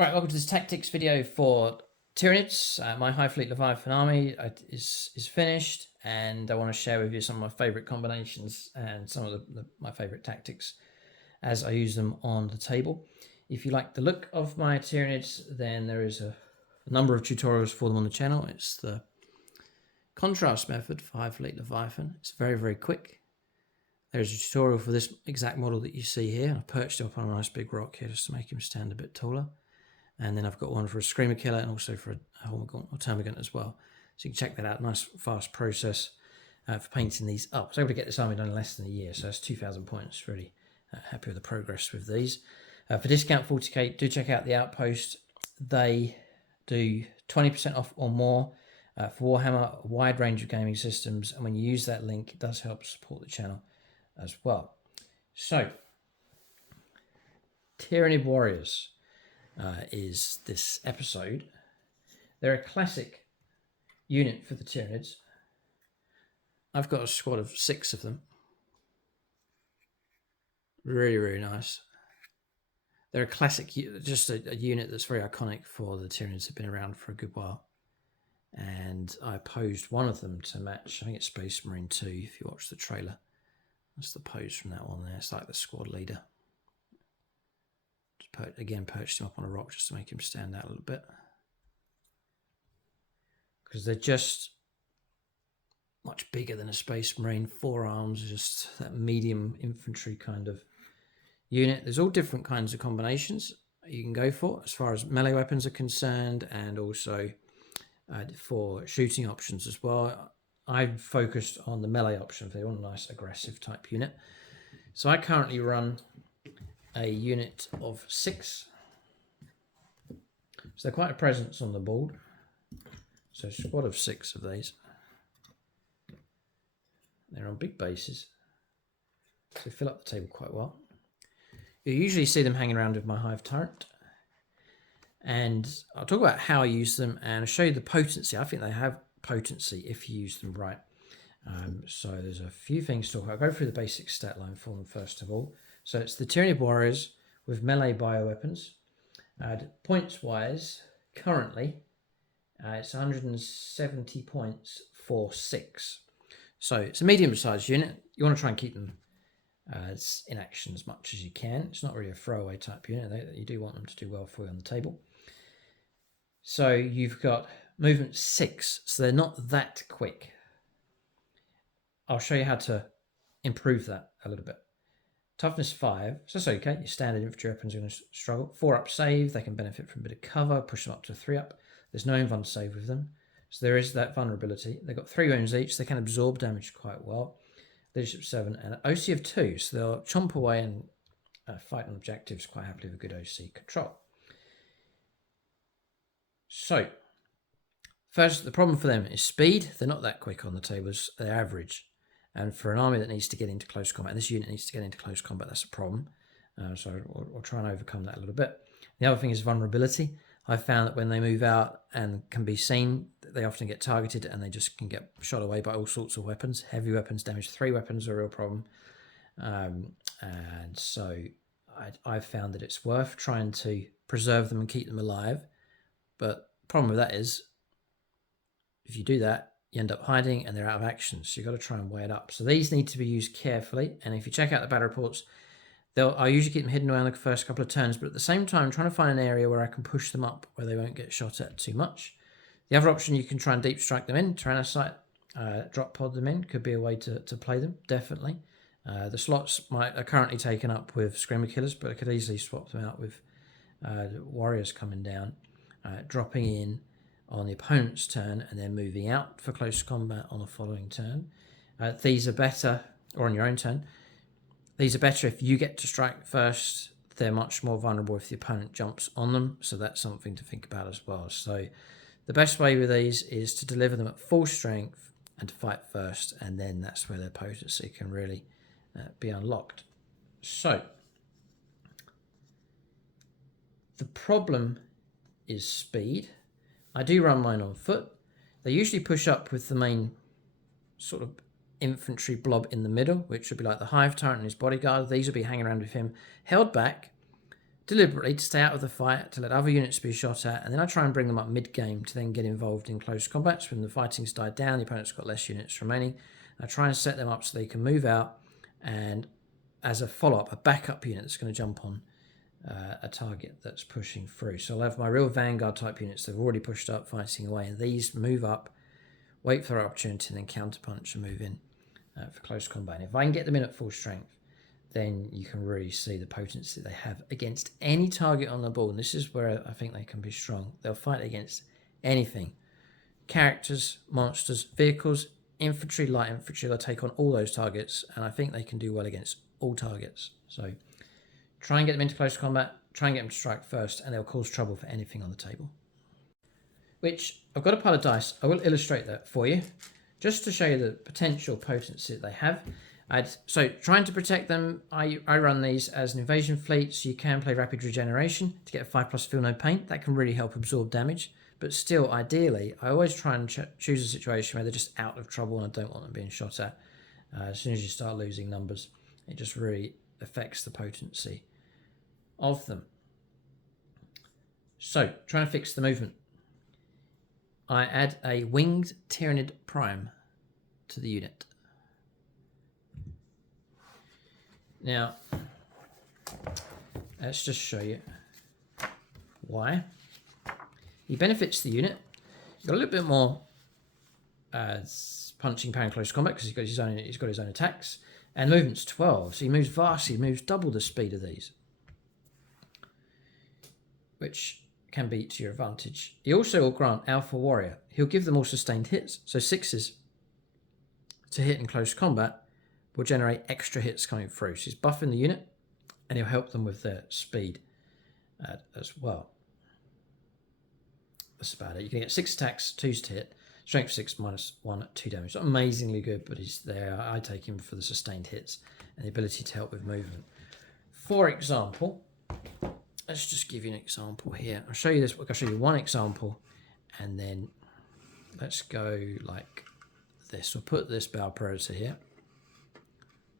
Right, welcome to this tactics video for Tyranids. My High Fleet Leviathan army is finished, and I want to share with you some of my favourite combinations and some of my favourite tactics as I use them on the table. If you like the look of my Tyranids, then there is a number of tutorials for them on the channel. It's the contrast method for High Fleet Leviathan. It's very, very quick. There's a tutorial for this exact model that you see here. I perched up on a nice big rock here just to make him stand a bit taller. And then I've got one for a Screamer Killer and also for a Hormigaunt or Termagant as well. So you can check that out. Nice, fast process for painting these up. I was able to get this army done in less than a year, so that's 2,000 points. Really happy with the progress with these. For discount 40k, do check out the Outpost. They do 20% off or more for Warhammer, a wide range of gaming systems. And when you use that link, it does help support the channel as well. So, Tyranid Warriors is this episode. They're a classic unit for the Tyranids. I've got a squad of 6 of them. Really, really nice. They're a classic, just a unit that's very iconic for the Tyranids. Have been around for a good while. And I posed one of them to match, I think it's Space Marine 2, if you watch the trailer. That's the pose from that one there. It's like the squad leader. Again, perched him up on a rock just to make him stand out a little bit. Because they're just much bigger than a Space Marine. 4 arms, just that medium infantry kind of unit. There's all different kinds of combinations you can go for as far as melee weapons are concerned, and also for shooting options as well. I've focused on the melee option if they want a nice aggressive type unit. So I currently run a unit of 6. So they're quite a presence on the board. So a squad of 6 of these. They're on big bases, so they fill up the table quite well. You usually see them hanging around with my Hive Turret. And I'll talk about how I use them and I'll show you the potency. I think they have potency if you use them right. So there's a few things to talk about. I'll go through the basic stat line for them first of all. So it's the Tyranid Warriors with melee bioweapons. Points wise, currently it's 170 points for 6. So it's a medium sized unit. You want to try and keep them in action as much as you can. It's not really a throwaway type unit. You do want them to do well for you on the table. So you've got movement 6, so they're not that quick. I'll show you how to improve that a little bit. Toughness 5, so that's okay. Your standard infantry weapons are going to struggle. 4-up save, they can benefit from a bit of cover, push them up to a 3-up. There's no invuln save with them, so there is that vulnerability. They've got 3 wounds each, so they can absorb damage quite well. Leadership 7 and an OC of 2, so they'll chomp away and fight on objectives quite happily with good OC control. So, first, the problem for them is speed. They're not that quick on the tables, they're average. And for an army that needs to get into close combat, this unit needs to get into close combat, that's a problem. So we'll try and overcome that a little bit. The other thing is vulnerability. I've found that when they move out and can be seen, they often get targeted and they just can get shot away by all sorts of weapons. Heavy weapons, damage 3 weapons are a real problem. And so I've found that it's worth trying to preserve them and keep them alive. But the problem with that is, if you do that, you end up hiding and they're out of action. So you've got to try and weigh it up. So these need to be used carefully. And if you check out the battle reports, I usually keep them hidden around the first couple of turns, but at the same time, I'm trying to find an area where I can push them up where they won't get shot at too much. The other option, you can try and deep strike them in, Tyrannocyte, drop pod them in, could be a way to play them, definitely. The slots are currently taken up with Screamer Killers, but I could easily swap them out with Warriors coming down, dropping in on the opponent's turn and then moving out for close combat on the following turn. These are better, or on your own turn. These are better if you get to strike first. They're much more vulnerable if the opponent jumps on them, so that's something to think about as well. So the best way with these is to deliver them at full strength and to fight first, and then that's where their potency can really be unlocked. So the problem is speed. I do run mine on foot. They usually push up with the main sort of infantry blob in the middle, which would be like the Hive Tyrant and his bodyguard. These will be hanging around with him, held back deliberately to stay out of the fight, to let other units be shot at, and then I try and bring them up mid-game to then get involved in close combats. When the fighting's died down, the opponent's got less units remaining. I try and set them up so they can move out, and as a follow-up, a backup unit that's going to jump on a target that's pushing through. So I'll have my real Vanguard type units that have already pushed up, fighting away, and these move up, wait for their opportunity, and then counterpunch and move in for close combat. And if I can get them in at full strength, then you can really see the potency they have against any target on the board. And this is where I think they can be strong. They'll fight against anything. Characters, monsters, vehicles, infantry, light infantry. They'll take on all those targets, and I think they can do well against all targets. So try and get them into close combat, try and get them to strike first, and they'll cause trouble for anything on the table. Which, I've got a pile of dice. I will illustrate that for you, just to show you the potential potency that they have. So trying to protect them, I run these as an invasion fleet, so you can play rapid regeneration to get a 5+ feel no pain. That can really help absorb damage, but still, ideally, I always try and choose a situation where they're just out of trouble and I don't want them being shot at. As soon as you start losing numbers, it just really affects the potency of them. So, trying to fix the movement. I add a winged Tyranid Prime to the unit. Now, let's just show you why. He benefits the unit. He's got a little bit more punching power in close combat because he's got his own attacks, and movement's 12, so he moves vastly. He moves double the speed of these, which can be to your advantage. He also will grant Alpha Warrior. He'll give them all sustained hits, so 6s to hit in close combat will generate extra hits coming through. So he's buffing the unit, and he'll help them with their speed as well. That's about it. You can get 6 attacks, 2s to hit, strength 6 -1, 2 damage. Not amazingly good, but he's there. I take him for the sustained hits and the ability to help with movement. For example, let's just give you an example here. I'll show you this. I'll show you one example, and then let's go like this. We'll put this Bow Predator here,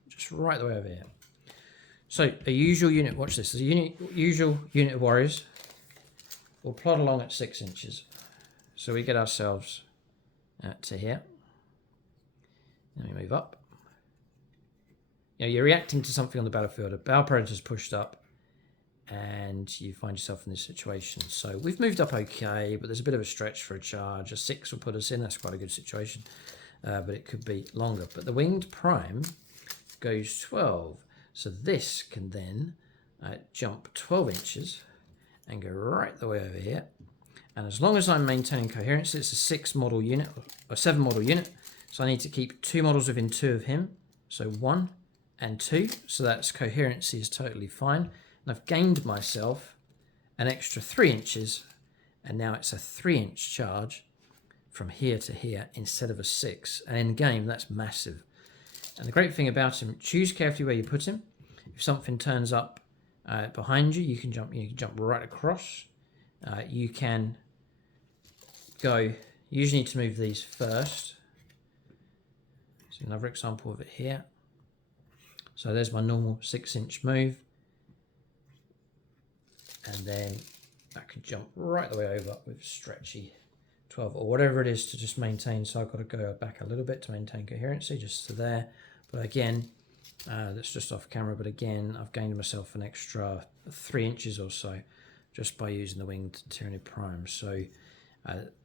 just right the way over here. So a usual unit, watch this. There's a usual unit of warriors. We'll plod along at 6 inches. So we get ourselves to here. Then we move up. You know, you're reacting to something on the battlefield. A Bow Predator's pushed up, and you find yourself in this situation. So we've moved up okay, but there's a bit of a stretch for a charge. A 6 will put us in. That's quite a good situation, but it could be longer. But the Winged Prime goes 12. So this can then jump 12 inches and go right the way over here. And as long as I'm maintaining coherence, it's a 6 model unit, or 7 model unit. So I need to keep 2 models within 2 of him. So 1 and 2. So that's coherency is totally fine. And I've gained myself an extra 3 inches. And now it's a 3-inch charge from here to here instead of a 6. And in game, that's massive. And the great thing about him, choose carefully where you put him. If something turns up behind you, you can jump right across. You can go, you usually need to move these first. So another example of it here. So there's my normal 6-inch move. And then I can jump right the way over with stretchy 12 or whatever it is to just maintain. So I've got to go back a little bit to maintain coherency, just to there. But again, that's just off camera. But again, I've gained myself an extra 3 inches or so just by using the Winged Tyranid Prime. So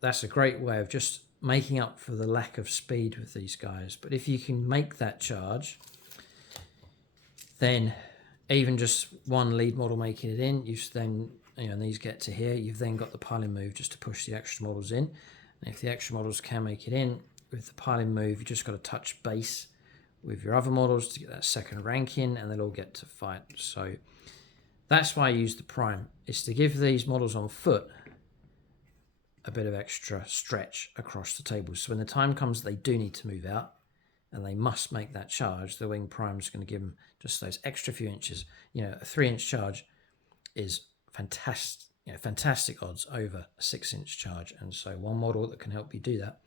that's a great way of just making up for the lack of speed with these guys. But if you can make that charge, then even just one lead model making it in, you've then, and these get to here, you've then got the piling move just to push the extra models in. And if the extra models can make it in with the piling move, you just got to touch base with your other models to get that second rank in, and they'll all get to fight. So that's why I use the Prime, is to give these models on foot a bit of extra stretch across the table. So when the time comes they do need to move out and they must make that charge, the Wing Prime is going to give them just those extra few inches. A 3-inch charge is fantastic, fantastic odds over a 6-inch charge. And so one model that can help you do that,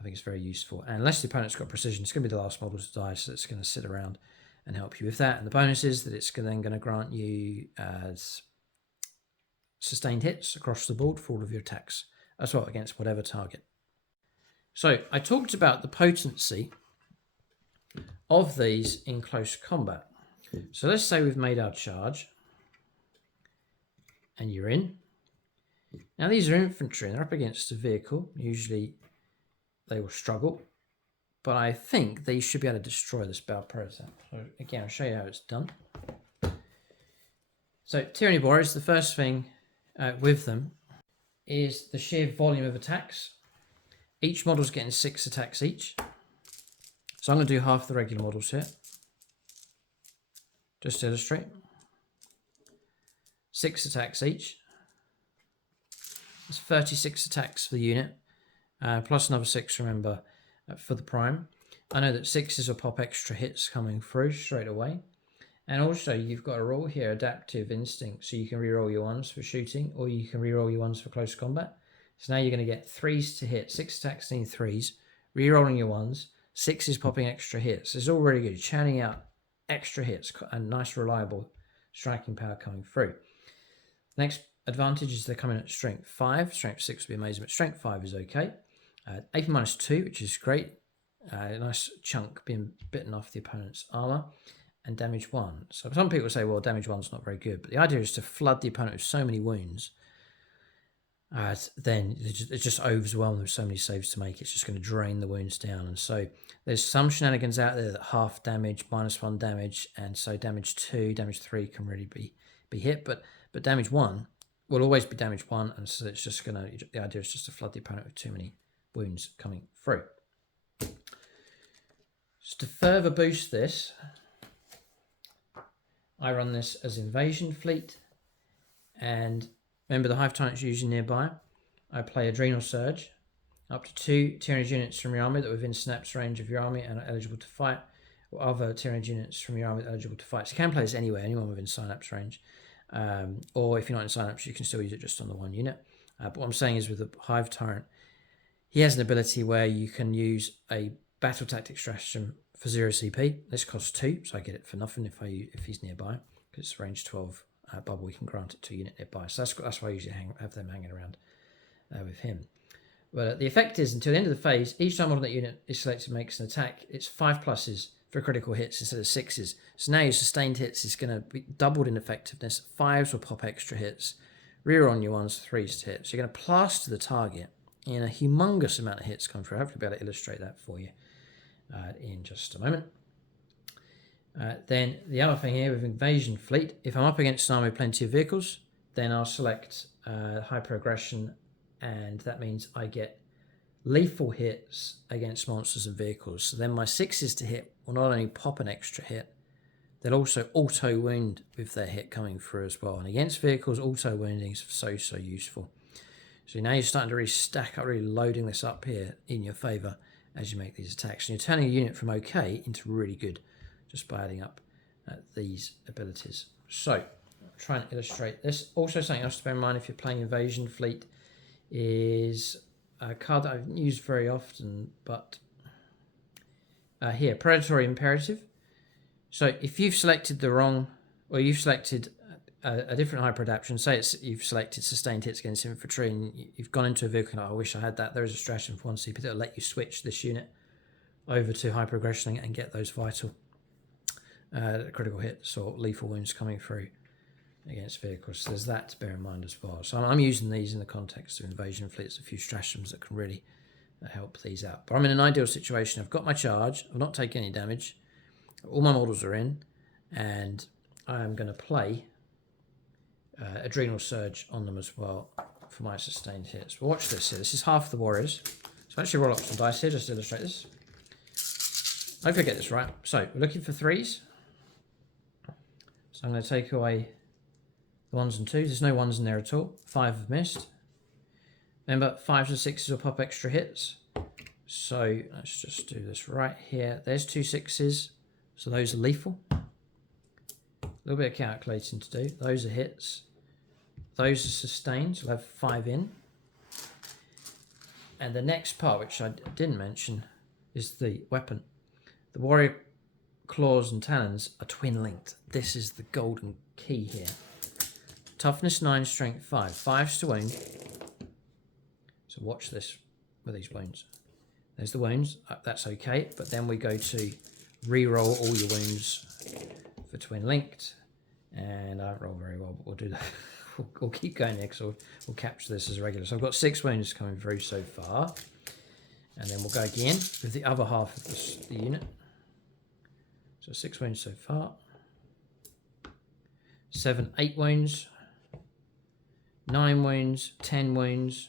I think it's very useful. And unless the opponent's got precision, it's going to be the last model to die, so it's going to sit around and help you with that. And the bonus is that it's then going to grant you sustained hits across the board for all of your attacks as well against whatever target. So I talked about the potency of these in close combat. So let's say we've made our charge and you're in. Now these are infantry and they're up against a vehicle. Usually they will struggle, but I think they should be able to destroy this battle prototype. So again, I'll show you how it's done. So Tyranid warriors, the first thing with them is the sheer volume of attacks. Each model's getting 6 attacks each. So I'm going to do half the regular models here. Just to illustrate. 6 attacks each. That's 36 attacks for the unit. Plus another 6, remember, for the prime. I know that 6s will pop extra hits coming through straight away. And also you've got a rule here, adaptive instinct. So you can reroll your 1s for shooting, or you can reroll your 1s for close combat. So now you're going to get 3s to hit, 6 attacks in 3s, rerolling your 1s, 6s popping extra hits. It's all really good, churning out extra hits and nice reliable striking power coming through. Next advantage is they're coming at strength 5. Strength 6 would be amazing, but strength 5 is okay. AP -2, which is great. A nice chunk being bitten off the opponent's armor. And damage 1. So some people say, well, damage 1's not very good. But the idea is to flood the opponent with so many wounds. Then it just overwhelmed with so many saves to make. It's just going to drain the wounds down. And so there's some shenanigans out there that half damage, -1 damage. And so damage 2, damage 3 can really be hit. But damage 1 will always be damage 1. And so it's just going to, the idea is just to flood the opponent with too many wounds coming through. So to further boost this, I run this as Invasion Fleet, and remember the Hive Tyrants usually nearby. I play Adrenal Surge, up to 2 Tyranid units from your army that are within Synapse range of your army and are eligible to fight, or other Tyranid units from your army that are eligible to fight. So you can play this anywhere, anyone within Synapse range, or if you're not in Synapse, you can still use it just on the one unit. But what I'm saying is with the Hive Tyrant, he has an ability where you can use a battle tactic stratagem for 0 CP. This costs 2, so I get it for nothing if he's nearby, because it's range 12 bubble. We can grant it to a unit nearby. So that's why I usually have them hanging around with him. But the effect is, until the end of the phase, each time one of that unit is selected makes an attack, it's 5 pluses for critical hits instead of 6s. So now your sustained hits is going to be doubled in effectiveness. 5s will pop extra hits. Reroll on your 1s, 3s to hit. So you're going to plaster the target in a humongous amount of hits come through. Hopefully I'll be able to illustrate that for you in just a moment. Then the other thing here with Invasion Fleet, if I'm up against an army with plenty of vehicles, then I'll select Hyper Aggression, and that means I get lethal hits against monsters and vehicles. So then my 6s to hit will not only pop an extra hit, they'll also auto wound with their hit coming through as well. And against vehicles, auto wounding is so useful. So now you're starting to really stack up, really loading this up here in your favour as you make these attacks. And you're turning a unit from okay into really good just by adding up these abilities. So I'll try and illustrate this. Also something else to bear in mind if you're playing Invasion Fleet is a card that I haven't used very often, but here, Predatory Imperative. So if you've selected the wrong, or you've selected a different hyper adaptation, say you've selected sustained hits against infantry and you've gone into a vehicle and I wish I had that, there is a stratagem for 1 CP that will let you switch this unit over to hyper aggression and get those vital critical hits or lethal wounds coming through against vehicles. So there's that to bear in mind as well. So I'm using these in the context of Invasion Fleets, a few stratagems that can really help these out. But I'm in an ideal situation. I've got my charge, I've not taken any damage, all my models are in, and I'm going to play Adrenal Surge on them as well for my sustained hits. But watch this here. This is half the warriors. So actually roll up some dice here just to illustrate this. Hopefully I get this right. So we're looking for 3s. So I'm going to take away the 1s and 2s. There's no 1s in there at all. 5 have missed. Remember, 5s and 6s will pop extra hits. So let's just do this right here. There's 2 6s. So those are lethal. A little bit of calculating to do. Those are hits. Those are sustained. So we'll have 5 in. And the next part, which I didn't mention, is the weapon. The warrior claws and talons are twin linked. This is the golden key here Toughness 9, strength 5. 5's to wound. So watch this with these wounds. There's the wounds. That's okay. But then we go to re-roll all your wounds for twin linked. And I don't roll very well, but we'll do that. We'll keep going there because we'll capture this as regular. So I've got 6 wounds coming through so far. And then we'll go again with the other half of the unit. So 6 wounds so far. 7, 8 wounds. 9 wounds, 10 wounds.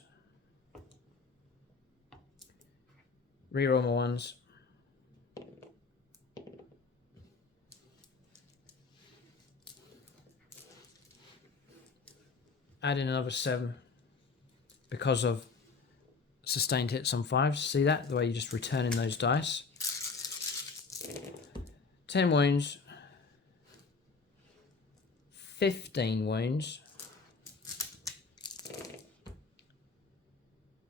Reroll my ones. Add in another 7 because of sustained hits on 5s. See that? The way you just return in those dice. 10 wounds. 15 wounds.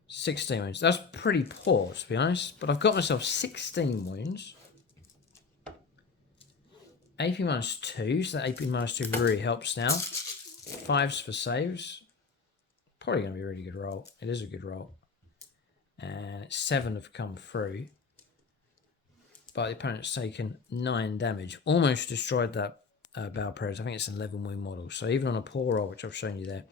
16 wounds. That's pretty poor, to be honest. But I've got myself 16 wounds. AP minus 2. So that AP minus 2 really helps now. 5s for saves. Probably going to be a really good roll. It is a good roll. And 7 have come through. But the opponent's taken 9 damage. Almost destroyed that Bow Prez. I think it's an 11 wound model. So even on a poor roll, which I've shown you there,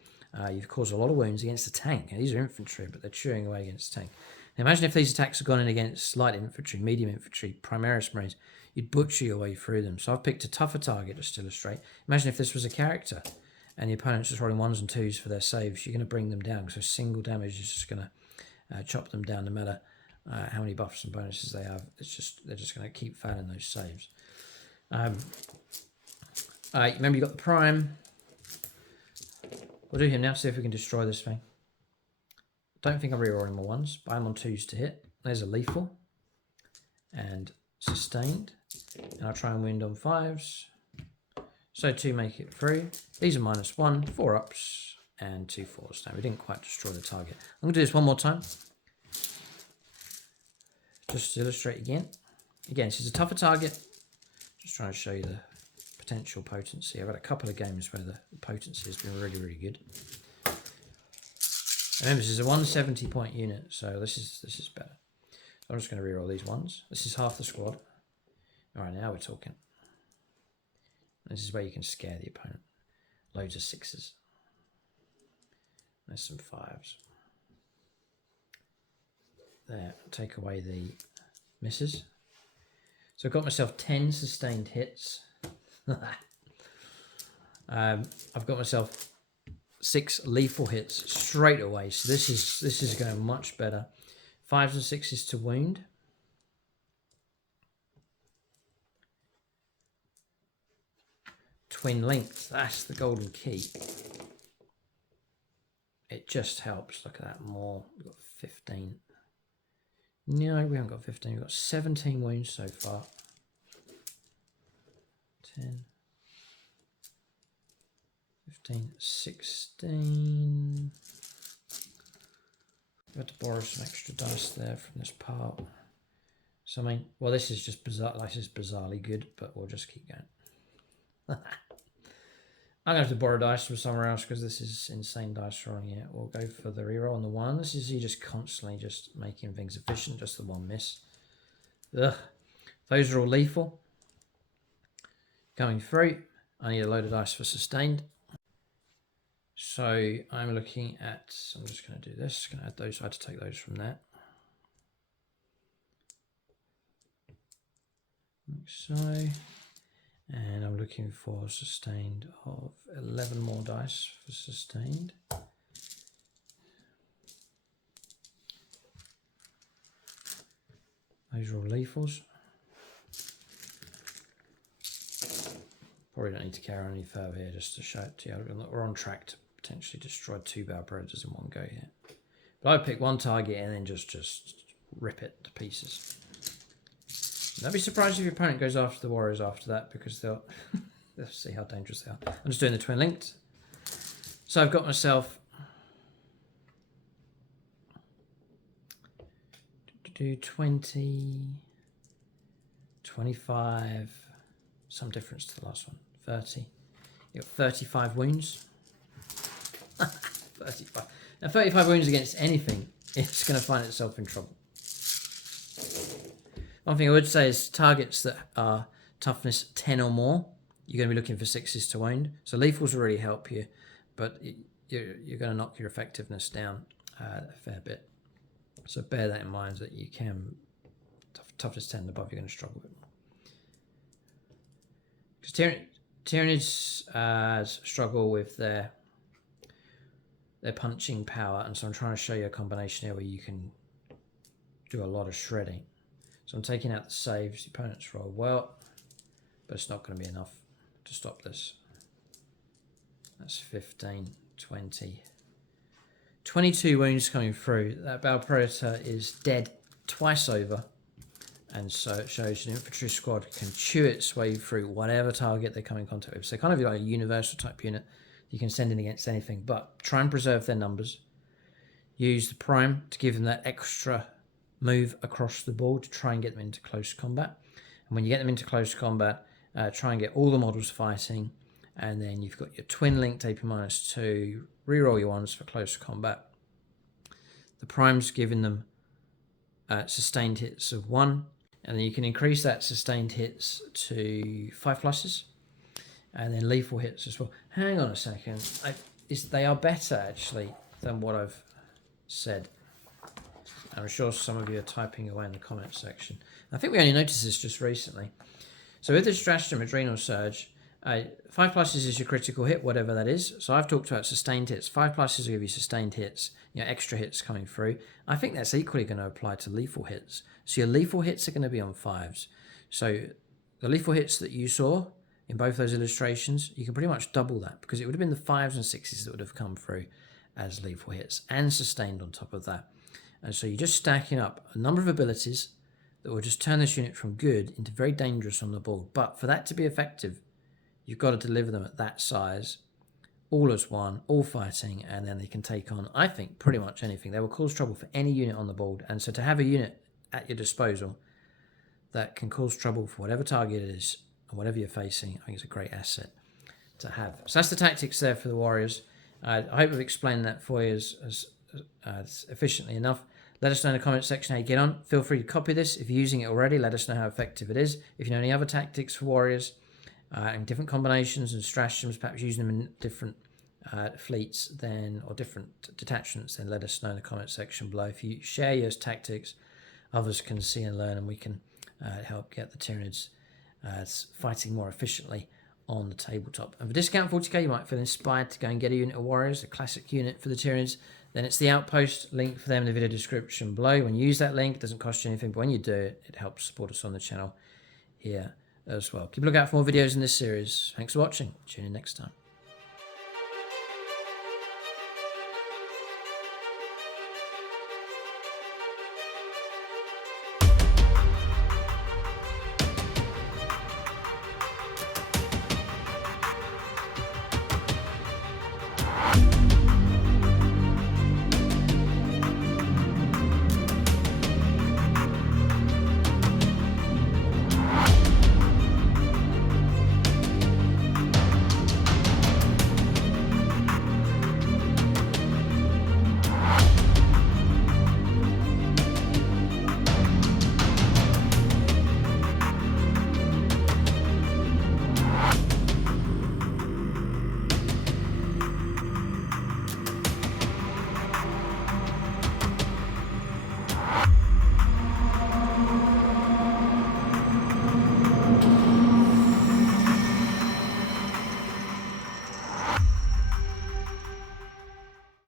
you've caused a lot of wounds against the tank. Now, these are infantry, but they're chewing away against the tank. Now, imagine if these attacks had gone in against light infantry, medium infantry, Primaris Marines. You'd butcher your way through them. So I've picked a tougher target just to illustrate. Imagine if this was a character and the opponent's just rolling 1s and 2s for their saves. You're going to bring them down because a single damage is just going to chop them down no matter how many buffs and bonuses they have. They're just going to keep failing those saves. Remember, you've got the prime. We'll do him now, see if we can destroy this thing. Don't think I'm rerolling my 1s, but I'm on 2s to hit. There's a lethal and sustained. And I'll try and wound on 5s. So 2 make it through. These are minus 1, 4 ups, and 2 4s. Now, we didn't quite destroy the target. I'm going to do this one more time. Just to illustrate again. Again, this is a tougher target. Just trying to show you the potential potency. I've had a couple of games where the potency has been really, really good. Remember, this is a 170 point unit, so this is better. I'm just going to reroll these ones. This is half the squad. All right, now we're talking. This is where you can scare the opponent. Loads of 6s. There's some 5s. There, take away the misses. So I've got myself 10 sustained hits. I've got myself 6 lethal hits straight away. So this is going much better. 5s and 6s to wound. Twin linked. That's the golden key. It just helps. Look at that more. We've got 15. No, we haven't got 15. We've got 17 wounds so far. 10, 15, 16. I've had to borrow some extra dice there from this part. So, I mean, well, this is just bizarre. This is bizarrely good, but we'll just keep going. I'm going to have to borrow dice from somewhere else because this is insane dice rolling here. We'll go for the reroll on the 1. This is you just constantly just making things efficient, just the 1 miss. Ugh. Those are all lethal. Coming through. I need a load of dice for sustained. So I'm looking at, I'm just going to do this, going to add those, I had to take those from that. Like so. And I'm looking for sustained of 11 more dice for sustained. Those are all lethals. Probably don't need to carry on any further here just to show it to you. We're on track to potentially destroy 2 Bow Predators in one go here. But I would pick one target and then just rip it to pieces. Don't be surprised if your opponent goes after the warriors after that because they'll see how dangerous they are. I'm just doing the twin linked. So I've got myself 20, 25, some difference to the last one, 30. You've got 35 wounds. 35. Now 35 wounds against anything, it's going to find itself in trouble. One thing I would say is targets that are toughness 10 or more, you're going to be looking for 6s to wound. So lethals will really help you, but you're going to knock your effectiveness down a fair bit. So bear that in mind, that you can, toughness 10 and above, you're going to struggle with. Because Tyranids struggle with their punching power, and so I'm trying to show you a combination here where you can do a lot of shredding. So I'm taking out the saves. The opponents roll well, but it's not going to be enough to stop this. That's 15, 20, 22 wounds coming through. That Battle Predator is dead twice over, and so it shows an infantry squad can chew its way through whatever target they come in contact with. So kind of like a universal type unit you can send in against anything, but try and preserve their numbers. Use the prime to give them that extra move across the board to try and get them into close combat. And when you get them into close combat, try and get all the models fighting, and then you've got your twin linked AP -2, reroll your ones for close combat. The prime's giving them sustained hits of 1, and then you can increase that sustained hits to 5+, and then lethal hits as well. Hang on a second, they are better actually than what I've said. I'm sure some of you are typing away in the comments section. I think we only noticed this just recently. So with the stratagem Adrenal Surge, 5+ is your critical hit, whatever that is. So I've talked about sustained hits. 5+ will give you sustained hits, extra hits coming through. I think that's equally going to apply to lethal hits. So your lethal hits are going to be on 5s. So the lethal hits that you saw in both those illustrations, you can pretty much double that, because it would have been the 5s and 6s that would have come through as lethal hits and sustained on top of that. And so you're just stacking up a number of abilities that will just turn this unit from good into very dangerous on the board. But for that to be effective, you've got to deliver them at that size, all as one, all fighting, and then they can take on, I think, pretty much anything. They will cause trouble for any unit on the board. And so to have a unit at your disposal that can cause trouble for whatever target it is and whatever you're facing, I think it's a great asset to have. So that's the tactics there for the Warriors. I hope I've explained that for you as efficiently enough. Let us know in the comment section how you get on. Feel free to copy this. If you're using it already, let us know how effective it is. If you know any other tactics for Warriors and different combinations and stratagems, perhaps using them in different fleets or different detachments, then let us know in the comment section below. If you share your tactics, others can see and learn, and we can help get the Tyranids fighting more efficiently on the tabletop. And for discount 40k, you might feel inspired to go and get a unit of Warriors, a classic unit for the Tyranids. Then it's the Outpost, link for them in the video description below. When you use that link, it doesn't cost you anything, but when you do it, it helps support us on the channel here as well. Keep a lookout for more videos in this series. Thanks for watching. Tune in next time.